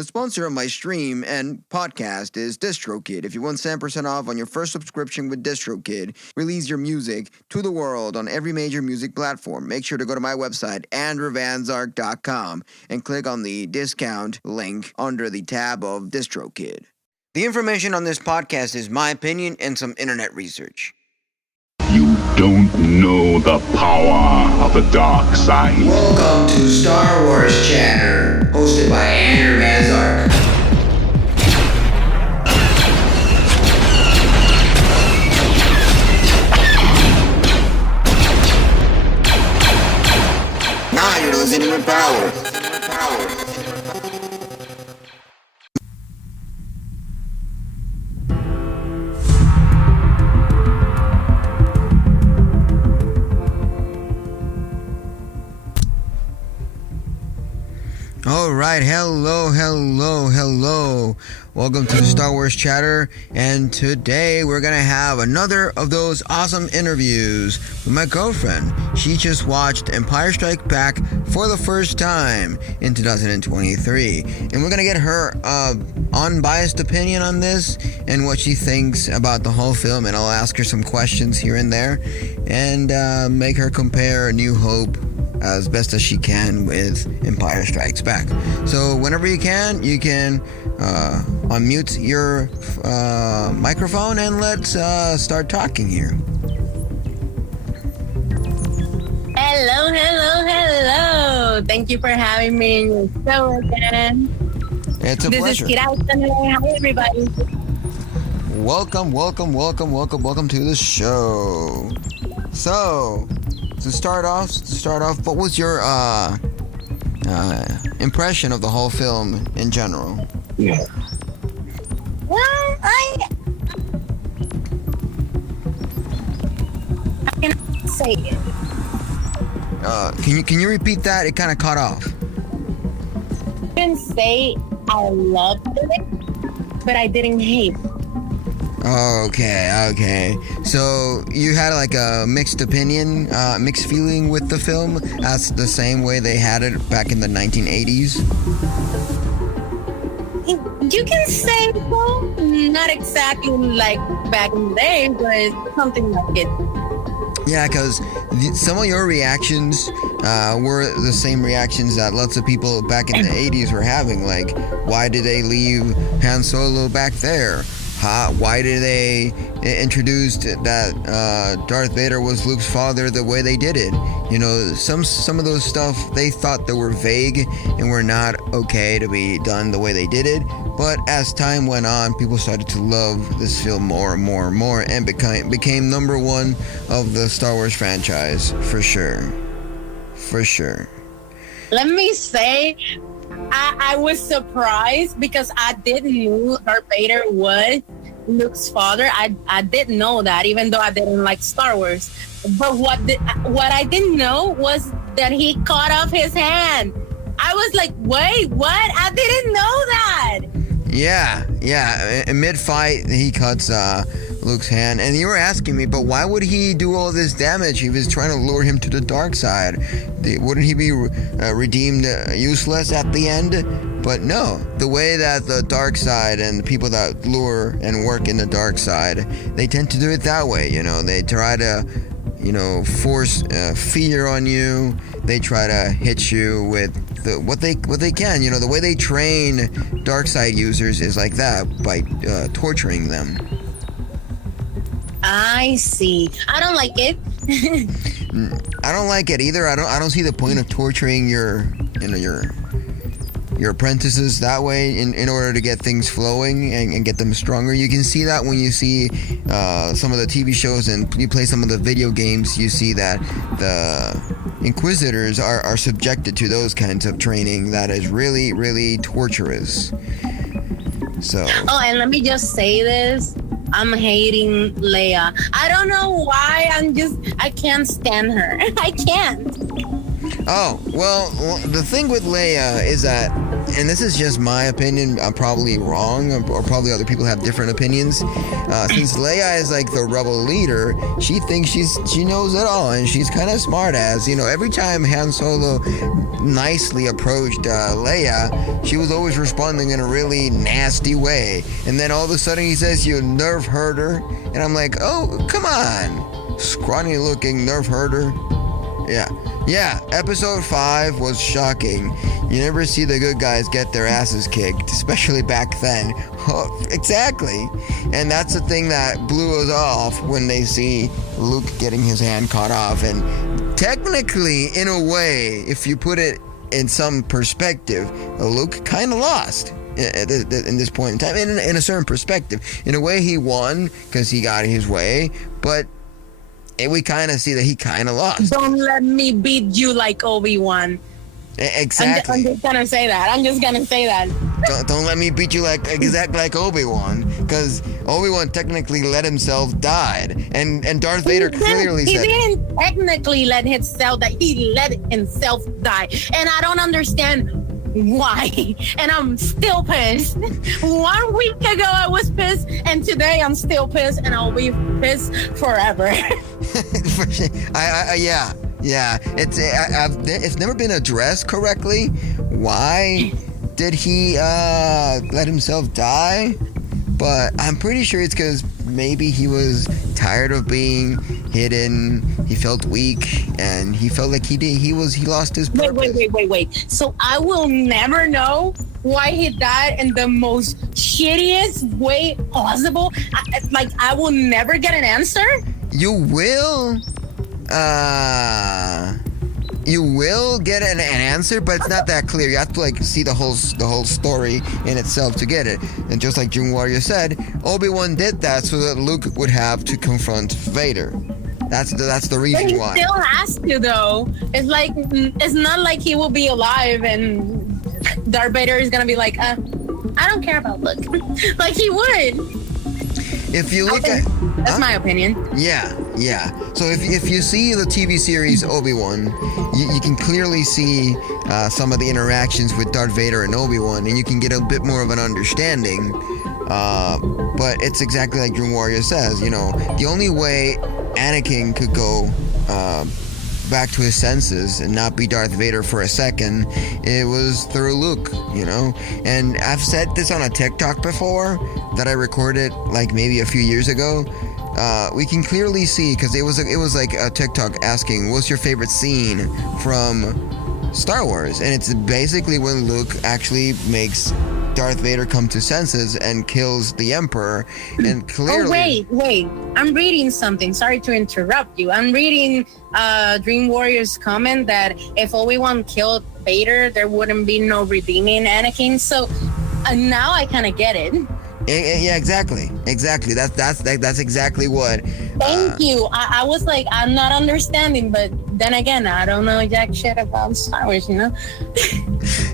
The sponsor of my stream and podcast is DistroKid. If you want 10% off on your first subscription with DistroKid, release your music to the world on every major music platform. Make sure to go to my website, andrewvanzark.com, and click on the discount link under the tab of DistroKid. The information on this podcast is my opinion and some internet research. You don't know the power of the dark side. Welcome to Star Wars Chatter, hosted by Andrew Van Zark. Now you're listening to Power. Alright, hello. Welcome to Star Wars Chatter, and today we're gonna have another of those awesome interviews with my girlfriend. She just watched Empire Strikes Back for the first time in 2023, and we're gonna get her unbiased opinion on this and what she thinks about the whole film, and I'll ask her some questions here and there and make her compare A New Hope as best as she can with Empire Strikes Back. So whenever you can unmute your microphone and let's start talking here. Hello. Thank you for having me in your show again. It's a pleasure. This is Kira. Hi, everybody. Welcome to the show. So, to start off, what was your impression of the whole film in general? Yeah. Well, I can say it. Can you repeat that? It kind of cut off. I can say I loved it, but I didn't hate it. Okay. So you had like a mixed opinion, mixed feeling with the film, as the same way they had it back in the 1980s? You can say so. Not exactly like back in the day, but something like it. Yeah, because some of your reactions were the same reactions that lots of people back in the 80s were having. Like, why did they leave Han Solo back there? Why did they introduce that Darth Vader was Luke's father the way they did it? You know, some of those stuff they thought that were vague and were not okay to be done the way they did it. But as time went on, people started to love this film more and more, and became number one of the Star Wars franchise for sure. Let me say, I was surprised because I didn't know Darth Vader was Luke's father. I didn't know that, even though I didn't like Star Wars. But what I didn't know was that he cut off his hand. I was like, wait, what? I didn't know that. Yeah. In mid-fight, he cuts Luke's hand. And you were asking me, but why would he do all this damage? He was trying to lure him to the dark side. Wouldn't he be redeemed useless at the end? But no, the way that the dark side and the people that lure and work in the dark side, they tend to do it that way. You know, they try to, force fear on you. They try to hit you with what they can. You know, the way they train dark side users is like that, by torturing them. I see. I don't like it. I don't like it either. I don't see the point of torturing your apprentices that way in order to get things flowing and get them stronger. You can see that when you see some of the TV shows and you play some of the video games. You see that the Inquisitors are subjected to those kinds of training that is really, really torturous. So. Oh, and let me just say this. I'm hating Leia. I don't know why. I can't stand her. I can't. Oh, well, the thing with Leia is that, and this is just my opinion, I'm probably wrong, or probably other people have different opinions. Since Leia is like the rebel leader, she thinks she knows it all, and she's kind of smart ass. You know, every time Han Solo nicely approached Leia, she was always responding in a really nasty way. And then all of a sudden he says, "You nerve herder," and I'm like, oh, come on, scrawny looking nerve herder. Yeah, episode 5 was shocking. You never see the good guys get their asses kicked, especially back then. Exactly. And that's the thing that blew us off when they see Luke getting his hand cut off. And technically, in a way, if you put it in some perspective, Luke kind of lost in this point in time. In a certain perspective. In a way, he won because he got his way, but we kind of see that he kind of lost. Don't let me beat you like Obi-Wan. Exactly. I'm just gonna say that. Don't let me beat you exactly like Obi-Wan, because Obi-Wan technically let himself die, and Darth Vader clearly said he didn't technically let himself die. He let himself die, and I don't understand why. And I'm still pissed. 1 week ago I was pissed, and today I'm still pissed, and I'll be pissed forever. Yeah. It's never been addressed correctly. Why did he let himself die? But I'm pretty sure it's because maybe he was tired of being hidden. He felt weak, and he felt like he lost his purpose. Wait. So I will never know why he died in the most shittiest way possible. I will never get an answer. You will. You will get an answer, but it's not that clear. You have to see the whole story in itself to get it. And just like Dream Warrior said, Obi-Wan did that so that Luke would have to confront Vader. That's the reason why. He still has to, though. It's not like he will be alive and Darth Vader is gonna be like, I don't care about Luke. Like he would. If you look at... That's my opinion. Yeah. So if you see the TV series Obi-Wan, you can clearly see some of the interactions with Darth Vader and Obi-Wan, and you can get a bit more of an understanding. But it's exactly like Dream Warrior says, the only way Anakin could go back to his senses and not be Darth Vader for a second, it was through Luke, And I've said this on a TikTok before that I recorded maybe a few years ago. We can clearly see, because it was like a TikTok asking, what's your favorite scene from Star Wars? And it's basically when Luke actually makes Darth Vader come to senses and kills the Emperor, and clearly... Oh, wait. I'm reading something. Sorry to interrupt you. I'm reading Dream Warrior's comment that if Obi-Wan killed Vader, there wouldn't be no redeeming Anakin. So now I kind of get it. Yeah, exactly. That's exactly what. Thank you. I was like, I'm not understanding, but then again, I don't know jack shit about Star Wars,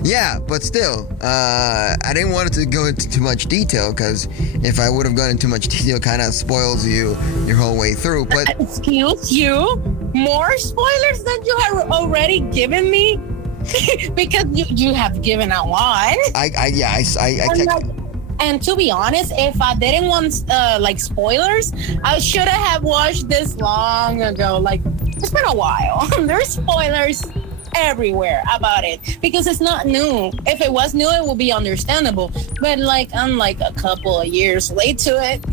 Yeah, but still, I didn't want it to go into too much detail, because if I would have gone into too much detail, kind of spoils you your whole way through. But excuse you, more spoilers than you have already given me, because you have given a lot. And to be honest, if I didn't want spoilers, I should have watched this long ago. It's been a while. There's spoilers everywhere about it because it's not new. If it was new, it would be understandable. But I'm a couple of years late to it.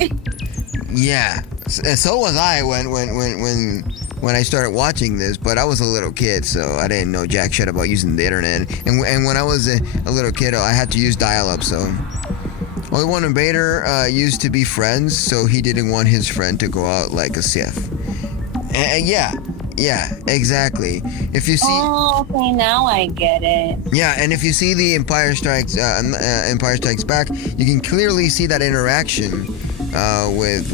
Yeah, so was I when I started watching this, but I was a little kid, so I didn't know jack shit about using the internet. And when I was a little kid, I had to use dial-up, so... Obi-Wan and Vader used to be friends, so he didn't want his friend to go out like a Sith. And yeah, exactly. If you see... Oh, okay, now I get it. Yeah, and if you see the Empire Strikes Back, you can clearly see that interaction with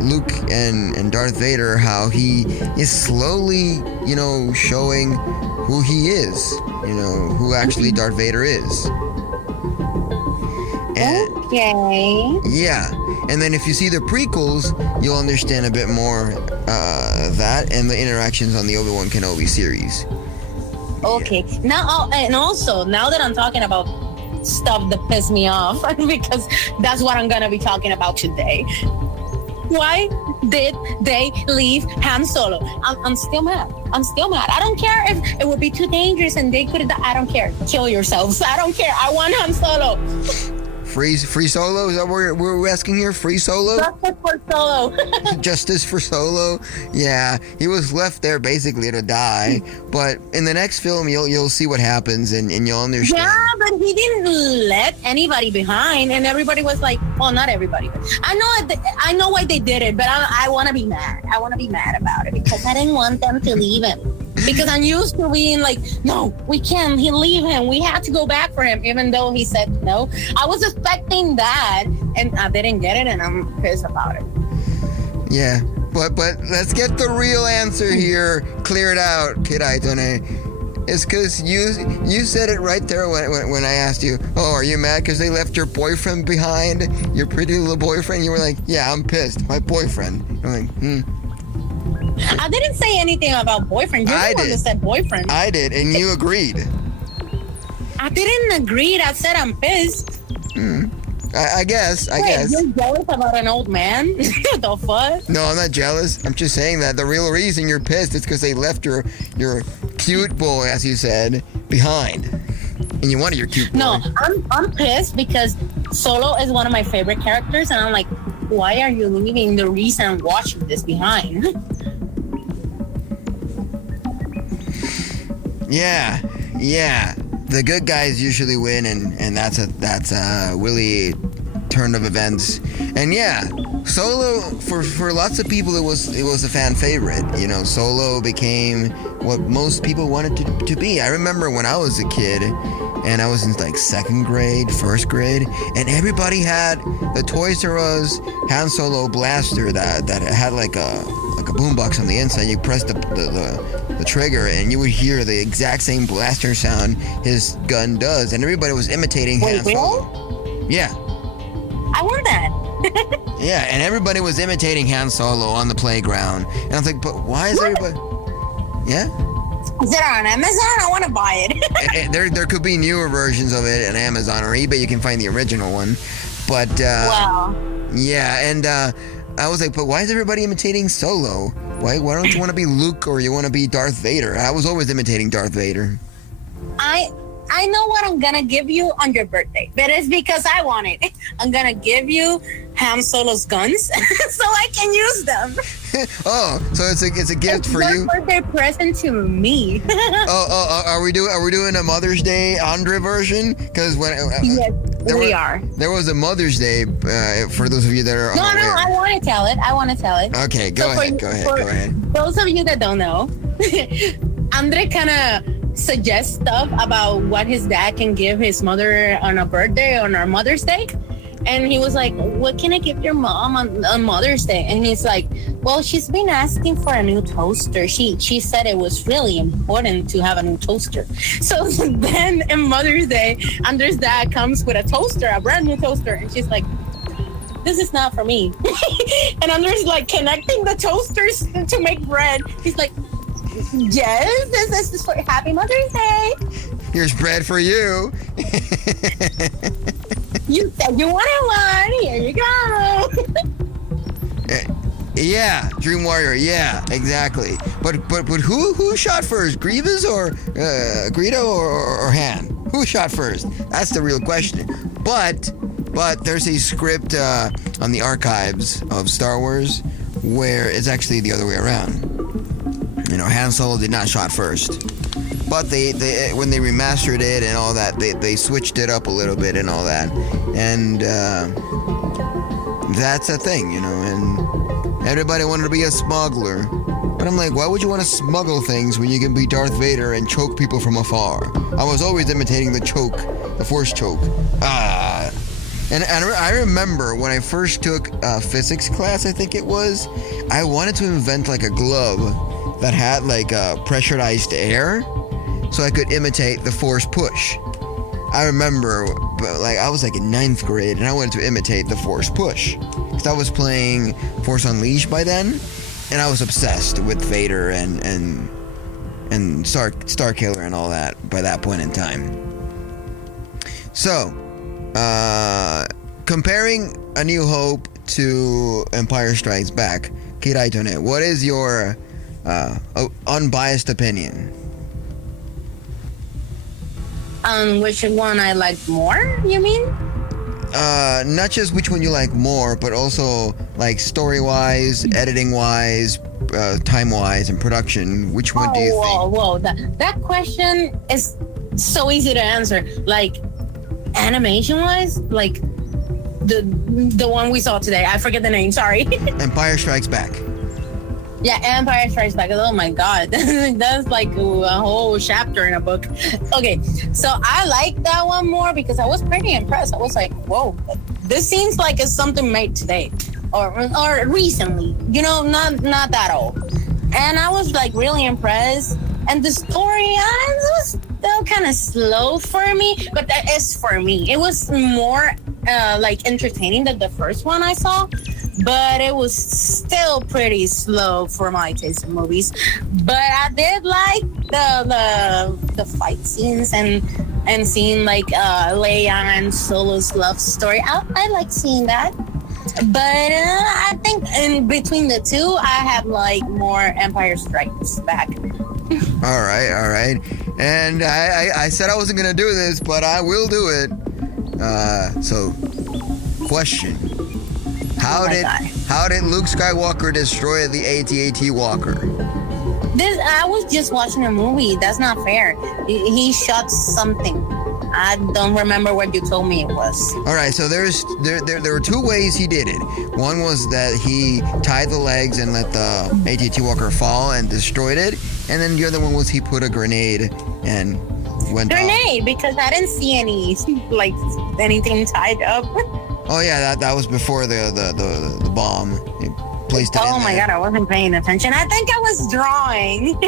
Luke and Darth Vader, how he is slowly, showing who he is, who actually Darth Vader is. Okay. Yeah, and then if you see the prequels, you'll understand a bit more that and the interactions on the Obi-Wan Kenobi series. Okay. Now, and also, now that I'm talking about stuff that piss me off, because that's what I'm gonna be talking about today. Why did they leave Han Solo? I'm still mad. I'm still mad. I don't care if it would be too dangerous and they could have. I don't care. Kill yourselves. I don't care. I want Han Solo. Free Solo? Is that what we're asking here? Free Solo? Justice for Solo. Justice for Solo? Yeah, he was left there basically to die. But in the next film, you'll see what happens and you'll understand. Yeah, but he didn't let anybody behind, and everybody was like, well, not everybody. I know why they did it, but I want to be mad. I want to be mad about it because I didn't want them to leave him. Because I'm used to being like, no, we can't leave him. We have to go back for him, even though he said no. I was expecting that, and I didn't get it, and I'm pissed about it. Yeah, but let's get the real answer here cleared out, Kid Aitone. It's because you said it right there when I asked you, oh, are you mad because they left your boyfriend behind, your pretty little boyfriend? You were like, yeah, I'm pissed, my boyfriend. I'm like, I didn't say anything about boyfriend. You're the one that said boyfriend. I did, and you agreed. I didn't agree. I said I'm pissed. I guess. You're jealous about an old man? The fuck? No, I'm not jealous. I'm just saying that the real reason you're pissed is because they left your cute boy, as you said, behind. And you wanted your cute boy. No, I'm pissed because Solo is one of my favorite characters, and I'm like, why are you leaving the reason I'm watching this behind? Yeah. The good guys usually win, and that's a really turn of events. And yeah, Solo for lots of people it was a fan favorite. You know, Solo became what most people wanted to be. I remember when I was a kid, and I was in like second grade, first grade, and everybody had the Toys R Us Han Solo blaster that had like a boombox on the inside. You press the trigger and you would hear the exact same blaster sound his gun does, and everybody was imitating Han Solo. Yeah. I want that. Yeah, and everybody was imitating Han Solo on the playground. And I was like, but why is everybody... Yeah? Is it on Amazon? I want to buy it. There could be newer versions of it on Amazon or eBay. You can find the original one. But, wow. Yeah, and I was like, but why is everybody imitating Solo? Why don't you want to be Luke or you want to be Darth Vader? I was always imitating Darth Vader. I know what I'm gonna give you on your birthday, but it's because I want it. I'm gonna give you Han Solo's guns so I can use them. Oh, so it's a gift for you. Birthday present to me. Are we doing a Mother's Day Andre version? Because when yes, we are. There was a Mother's Day for those of you that are unaware. No, I want to tell it. Okay, go ahead. Those of you that don't know, Andre kind of suggests stuff about what his dad can give his mother on a birthday on our Mother's Day. And he was like, what can I give your mom on Mother's Day? And he's like, well, she's been asking for a new toaster. She said it was really important to have a new toaster. So then in Mother's Day, Andre's dad comes with a toaster, a brand new toaster. And she's like, this is not for me. And Andre's like connecting the toasters to make bread. He's like, yes, this is for Happy Mother's Day. Here's bread for you. You said you wanted one. Here you go. Yeah, Dream Warrior. Yeah, exactly. But who shot first, Grievous or Greedo or Han? Who shot first? That's the real question. But there's a script on the archives of Star Wars where it's actually the other way around. You know, Han Solo did not shot first. But they when they remastered it and all that, they switched it up a little bit and all that. And that's a thing, you know, and everybody wanted to be a smuggler. But I'm like, why would you want to smuggle things when you can be Darth Vader and choke people from afar? I was always imitating the choke, the Force choke. And I remember when I first took physics class, I think it was, I wanted to invent like a glove that had like pressurized air so I could imitate the Force push. I remember, like, I was like in 9th grade and I wanted to imitate the Force push. Because I was playing Force Unleashed by then, and I was obsessed with Vader and and Star Killer and all that by that point in time. So, comparing A New Hope to Empire Strikes Back, Kiraitone, what is your unbiased opinion? Which one I like more, you mean? Not just which one you like more, but also like story-wise, editing-wise, time-wise, and production. Which one do you think? Whoa! That question is so easy to answer. Like animation-wise, like the one we saw today. I forget the name. Sorry. Empire Strikes Back. Yeah, Empire Strikes Back. Oh my God, that's like a whole chapter in a book. Okay, so I like that one more because I was pretty impressed. I was like, whoa, this seems like it's something made today or recently. You know, not that old. And I was like really impressed. And the story, it was still kind of slow for me, but that is for me. It was more like entertaining than the first one I saw. But it was still pretty slow for my taste in movies. But I did like the fight scenes and seeing like Leia and Solo's love story. I like seeing that. But I think in between the two, I have like more Empire Strikes Back. All right. And I said I wasn't gonna do this, but I will do it. So, question. How did Luke Skywalker destroy the AT-AT Walker? I was just watching a movie. That's not fair. He shot something. I don't remember what you told me it was. All right, so there were two ways he did it. One was that he tied the legs and let the AT-AT Walker fall and destroyed it, and then the other one was he put a grenade and went grenade, because I didn't see anything tied up. Oh yeah, that was before the bomb. He placed it Oh in my there. God, I wasn't paying attention. I think I was drawing.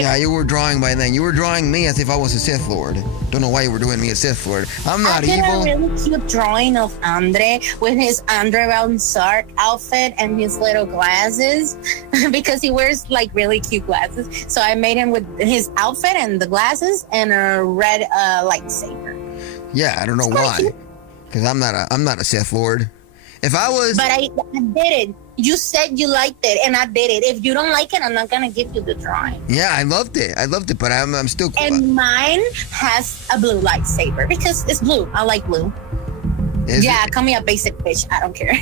Yeah, you were drawing by then. You were drawing me as if I was a Sith Lord. Don't know why you were doing me a Sith Lord. I'm not evil. I did a really cute drawing of Andre with his underground Sark outfit and his little glasses because he wears like really cute glasses. So I made him with his outfit and the glasses and a red lightsaber. Yeah, I don't know why. Because I'm not a Sith Lord. If I was, but I did it. You said you liked it, and I did it. If you don't like it, I'm not gonna give you the drawing. Yeah, I loved it, but I'm still. And mine has a blue lightsaber because it's blue. I like blue. Call me a basic bitch. I don't care.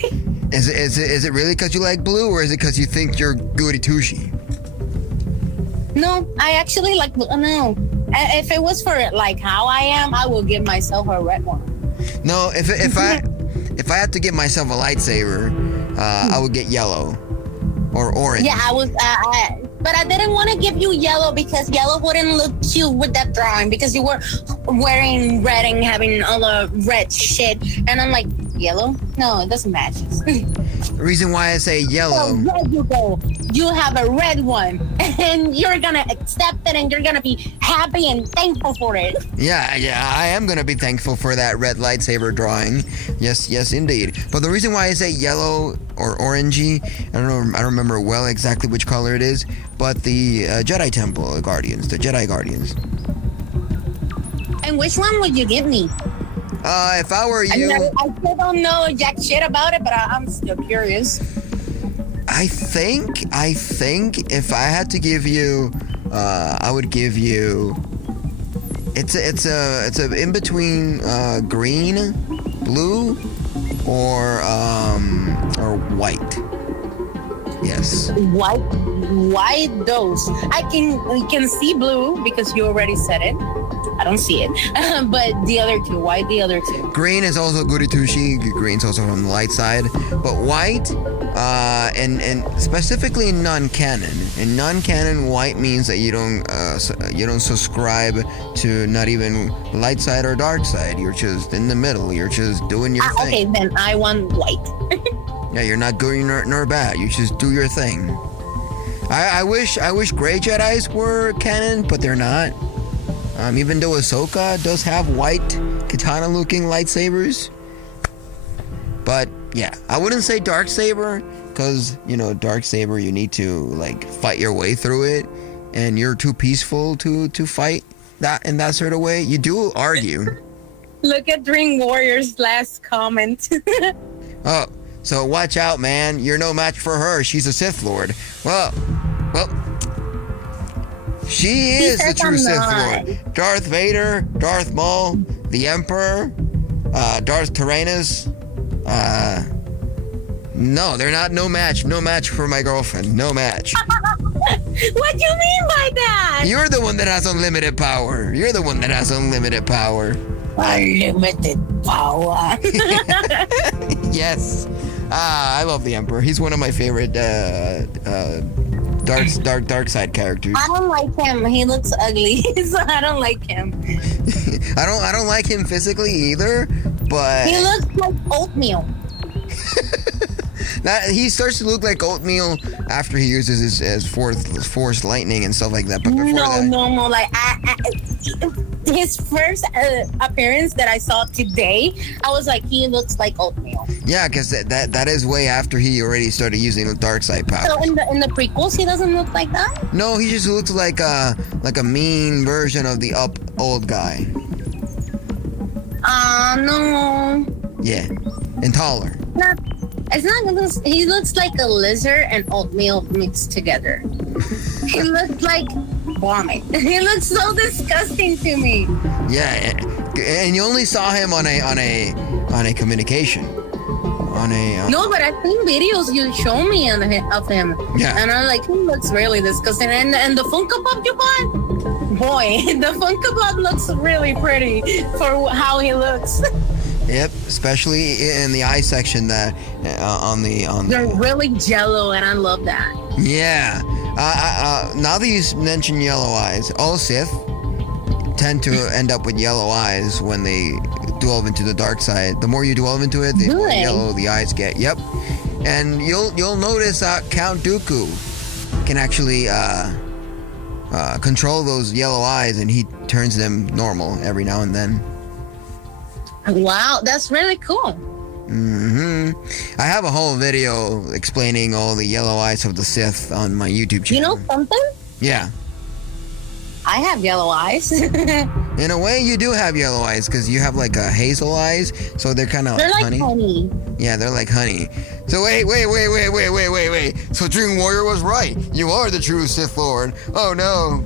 Is it really because you like blue, or is it because you think you're goody two shoes? No, I actually like blue. No, if it was for like how I am, I will give myself a red one. No, if I had to give myself a lightsaber, I would get yellow or orange. Yeah, I was, but I didn't want to give you yellow because yellow wouldn't look cute with that drawing because you were wearing red and having all the red shit, and I'm like, yellow? No, it doesn't match. The reason why I say yellow. So there you go. You have a red one, and you're gonna accept it, and you're gonna be happy and thankful for it. Yeah, I am gonna be thankful for that red lightsaber drawing. Yes, indeed. But the reason why I say yellow or orangey, I don't remember well exactly which color it is, but the Jedi Temple Guardians, the Jedi Guardians. And which one would you give me? If I were you, I still don't know jack shit about it, but I'm still curious. I think if I had to give you, I would give you. It's a in between green, blue, or white. Yes. White those. I can see blue because you already said it. I don't see it. But the other two, white, the other two. Green is also goody two-shoes. Green's also from the light side. But white, and specifically in non-canon. In non-canon, white means that you don't subscribe to not even light side or dark side. You're just in the middle. You're just doing your thing. Okay, then I want white. Yeah, you're not good nor bad. You just do your thing. I wish gray Jedis were canon, but they're not. Even though Ahsoka does have white katana-looking lightsabers. But yeah, I wouldn't say dark saber, because dark saber you need to like fight your way through it, and you're too peaceful to fight that in that sort of way. You do argue. Look at Dream Warrior's last comment. Oh, so watch out, man. You're no match for her. She's a Sith Lord. Well, she is the true Sith Lord. Darth Vader, Darth Maul, the Emperor, Darth Tyrannus. No, they're not no match. No match for my girlfriend. No match. What do you mean by that? You're the one that has unlimited power. You're the one that has unlimited power. Unlimited power. Yes. I love the Emperor. He's one of my favorite dark side characters. I don't like him. He looks ugly, so I don't like him. I don't like him physically either, but He looks like oatmeal. he starts to look like oatmeal after he uses his force lightning and stuff like that. But before that, No. Like his first appearance that I saw today, I was like, he looks like oatmeal. yeah, because that is way after he already started using the dark side power. So in the prequels, he doesn't look like that. No, he just looks like a mean version of the old guy. No. Yeah, and taller. It's not. He looks like a lizard and oatmeal mixed together. He looks like vomit. He looks so disgusting to me. Yeah, and you only saw him on a communication. No, but I've seen videos you show me of him. Yeah. And I'm like, he looks really disgusting. And the Funko Pop you bought? Boy, the Funko Pop looks really pretty for how he looks. Yep, especially in the eye section that on the. They're really jello, and I love that. Yeah. Now that you mention yellow eyes, all Sith tend to end up with yellow eyes when they delve into the dark side. The more you delve into it, the more yellow the eyes get. Yep. And you'll notice Count Dooku can actually control those yellow eyes, and he turns them normal every now and then. Wow, that's really cool. I have a whole video explaining all the yellow eyes of the Sith on my YouTube channel. You know something? Yeah. I have yellow eyes. In a way, you do have yellow eyes because you have like hazel eyes, so they're kind of They're like honey. honey. Yeah, they're like honey. So wait. So Dream Warrior was right. You are the true Sith Lord. Oh no.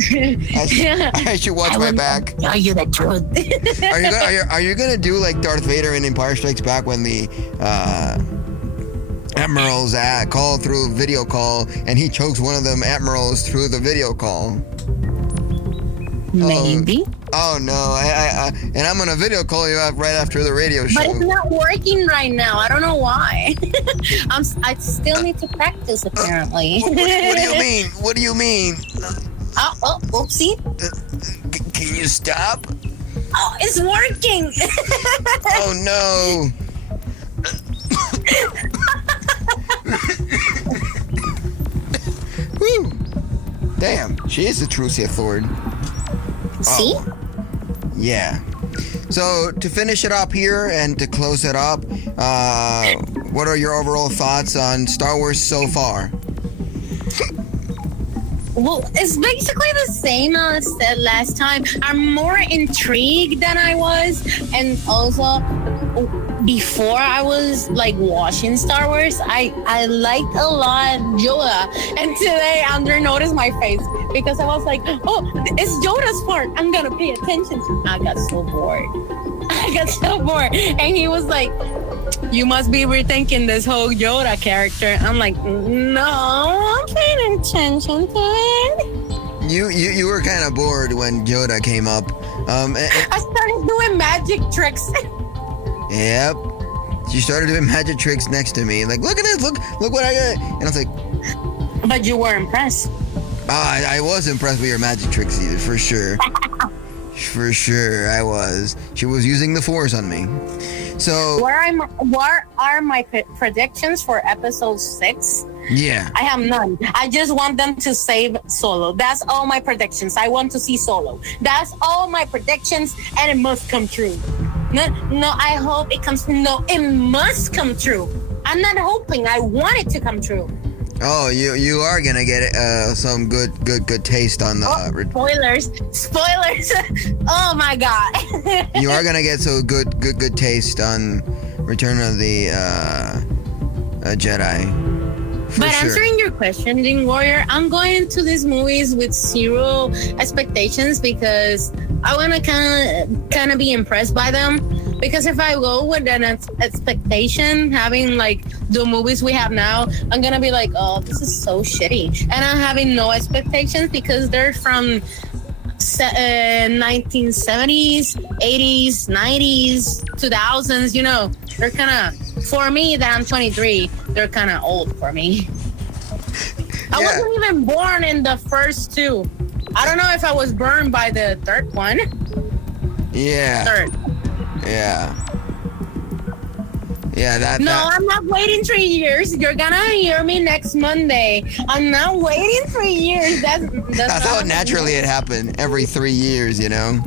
I should watch my back. Are you the truth? Are you gonna do like Darth Vader in Empire Strikes Back when the admirals call through video call and he chokes one of them admirals through the video call? Maybe. Oh no! And I'm gonna video call you up right after the radio show. But it's not working right now. I don't know why. I still need to practice apparently. What do you mean? What do you mean? Oh, oopsie. Can you stop? Oh, it's working. Oh no! Whew. Damn, she is the true Sith Lord. See? Oh. Yeah. So to finish it up here and to close it up, what are your overall thoughts on Star Wars so far? Well, it's basically the same as I said last time. I'm more intrigued than I was, and also before I was like watching Star Wars, I liked a lot Yoda, and today Andrew noticed my face because I was like, oh, it's Yoda's part. I'm gonna pay attention to. I got so bored. And he was like, you must be rethinking this whole Yoda character. I'm like, no, I'm paying attention to it. You were kind of bored when Yoda came up. I started doing magic tricks. Yep. She started doing magic tricks next to me. Like, look at this. Look what I got. And I was like... But you were impressed. I was impressed with your magic tricks, for sure. For sure, I was. She was using the Force on me. So... What are my predictions for episode 6? Yeah. I have none. I just want them to save Solo. That's all my predictions. I want to see Solo. That's all my predictions, and it must come true. No, I hope it comes. No, it must come true. I'm not hoping. I want it to come true. Oh, you are gonna get some good taste on the. Spoilers! Oh my god! You are gonna get so good taste on Return of the Jedi. But answering your question, Ding Warrior, I'm going into these movies with zero expectations because I want to kind of be impressed by them. Because if I go with an expectation, having like the movies we have now, I'm gonna be like, oh, this is so shitty, and I'm having no expectations because they're from 1970s, 80s, 90s, 2000s. You know, they're kind of, for me that I'm 23, they're kind of old for me. I wasn't even born in the first two. I don't know if I was burned by the third one. Yeah. Third. Yeah. Yeah, I'm not waiting 3 years. You're gonna hear me next Monday. I'm not waiting 3 years. That's how naturally it happened. Every 3 years, you know.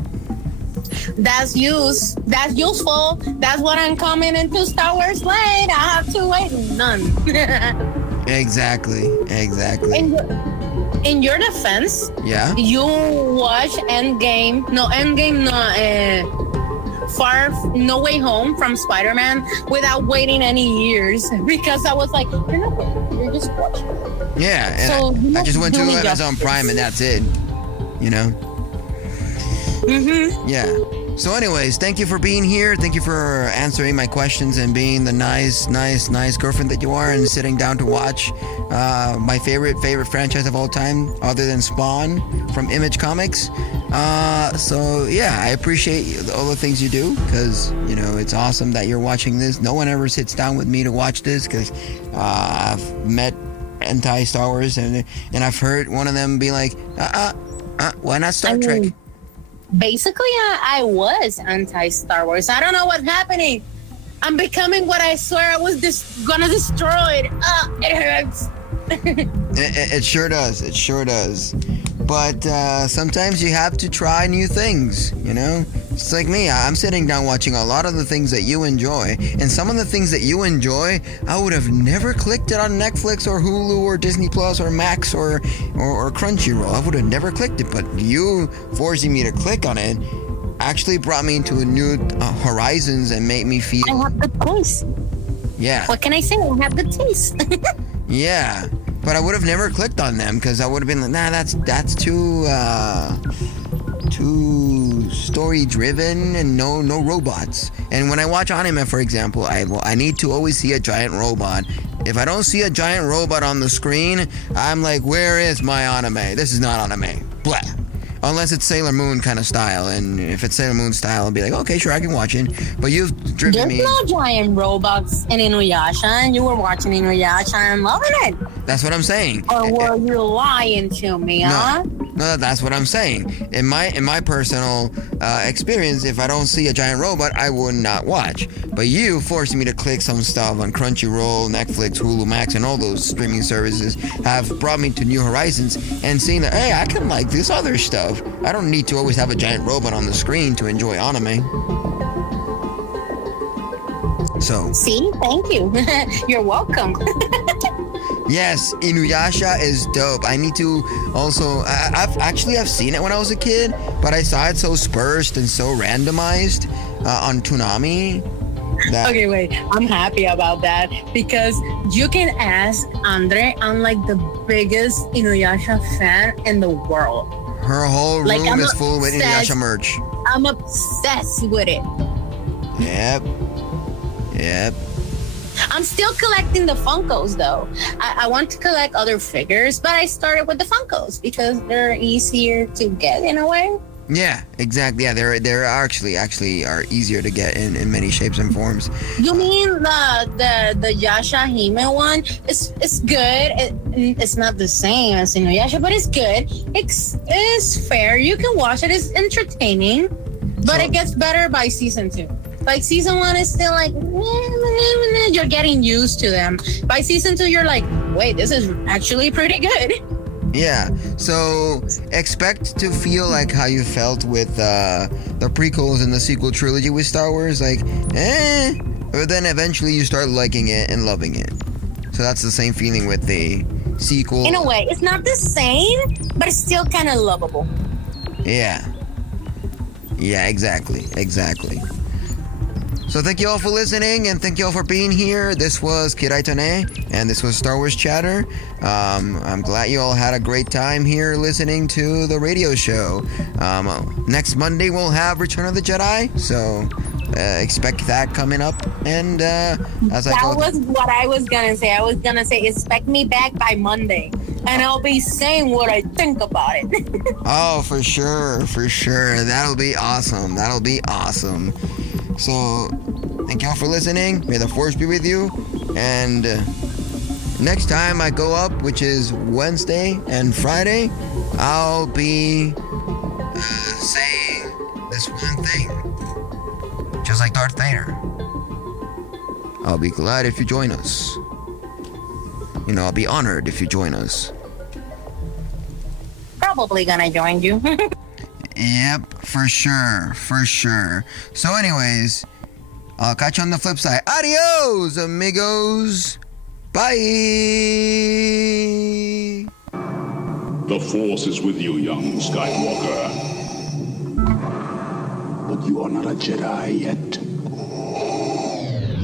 That's useful. That's what I'm coming into Star Wars late. I have to wait none. Exactly. In your defense, you watch Endgame. No, No Way Home from Spider-Man without waiting any years because I was like, you're just watching. Yeah, and so I just went to Amazon Prime and that's it. You know? Mm-hmm. Yeah. So anyways, thank you for being here. Thank you for answering my questions and being the nice girlfriend that you are and sitting down to watch my favorite franchise of all time other than Spawn from Image Comics. So yeah, I appreciate all the things you do because, you know, it's awesome that you're watching this. No one ever sits down with me to watch this because I've met anti-Star Wars and I've heard one of them be like, why not Star Trek? Basically, I was anti-Star Wars. I don't know what's happening. I'm becoming what I swear I was gonna destroy. It hurts. It sure does. It sure does. But sometimes you have to try new things, you know? It's like me. I'm sitting down watching a lot of the things that you enjoy. And some of the things that you enjoy, I would have never clicked it on Netflix or Hulu or Disney Plus or Max or Crunchyroll. I would have never clicked it. But you forcing me to click on it actually brought me into a new horizons and made me feel... I have the taste. Yeah. What can I say? I have the taste. Yeah. But I would have never clicked on them because I would have been like, nah, that's too story driven and no robots. And when I watch anime, for example, I need to always see a giant robot. If I don't see a giant robot on the screen, I'm like, where is my anime? This is not anime. Blah. Unless it's Sailor Moon kind of style, and if it's Sailor Moon style, I'll be like, okay, sure, I can watch it. But you've driven me. There's no giant robots in Inuyasha, and you were watching Inuyasha and loving it. That's what I'm saying. Or were you lying to me, huh? No, that's what I'm saying. In my personal experience, if I don't see a giant robot, I would not watch. But you forcing me to click some stuff on Crunchyroll, Netflix, Hulu, Max, and all those streaming services have brought me to new horizons and seeing that, hey, I can like this other stuff. I don't need to always have a giant robot on the screen to enjoy anime. So. See? Thank you. You're welcome. Yes, Inuyasha is dope. I need to also... I've seen it when I was a kid, but I saw it so dispersed and so randomized on Toonami. Okay, wait. I'm happy about that because you can ask Andre. I'm like the biggest Inuyasha fan in the world. Her whole room is full with Inuyasha merch. I'm obsessed with it. Yep. I'm still collecting the Funkos though. I want to collect other figures, but I started with the Funkos because they're easier to get in a way. Yeah, exactly. Yeah, they're actually are easier to get in many shapes and forms. You mean the Yasha Hime one? It's good. It's not the same as Inuyasha, but it's good. It's fair. You can watch it. It's entertaining, but it gets better by season 2. Like season 1 is still like you're getting used to them. By season 2, you're like, wait, this is actually pretty good. Yeah, so expect to feel like how you felt with the prequels and the sequel trilogy with Star Wars, like, but then eventually you start liking it and loving it. So that's the same feeling with the sequel. In a way, it's not the same, but it's still kind of lovable. Yeah. Yeah, exactly. So thank you all for listening, and thank you all for being here. This was Kirai Tone, and this was Star Wars Chatter. I'm glad you all had a great time here listening to the radio show. Next Monday we'll have Return of the Jedi, so expect that coming up. And as I told That was what I was gonna say. I was gonna say expect me back by Monday, and I'll be saying what I think about it. Oh, for sure. That'll be awesome. So, thank y'all for listening. May the Force be with you. And next time I go up, which is Wednesday and Friday, I'll be saying this one thing. Just like Darth Vader. I'll be glad if you join us. You know, I'll be honored if you join us. Probably gonna join you. Yep, for sure. So anyways, I'll catch you on the flip side. Adios, amigos. Bye. The Force is with you, young Skywalker. But you are not a Jedi yet.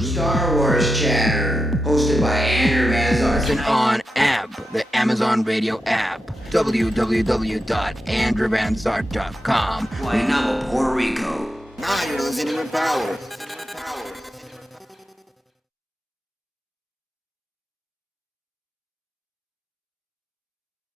Star Wars Chatter, hosted by Andrew Manzarson on AMP, the Amazon Radio app. www.andrewmanzart.com. Guaynabo, Puerto Rico. Now you're listening to Power.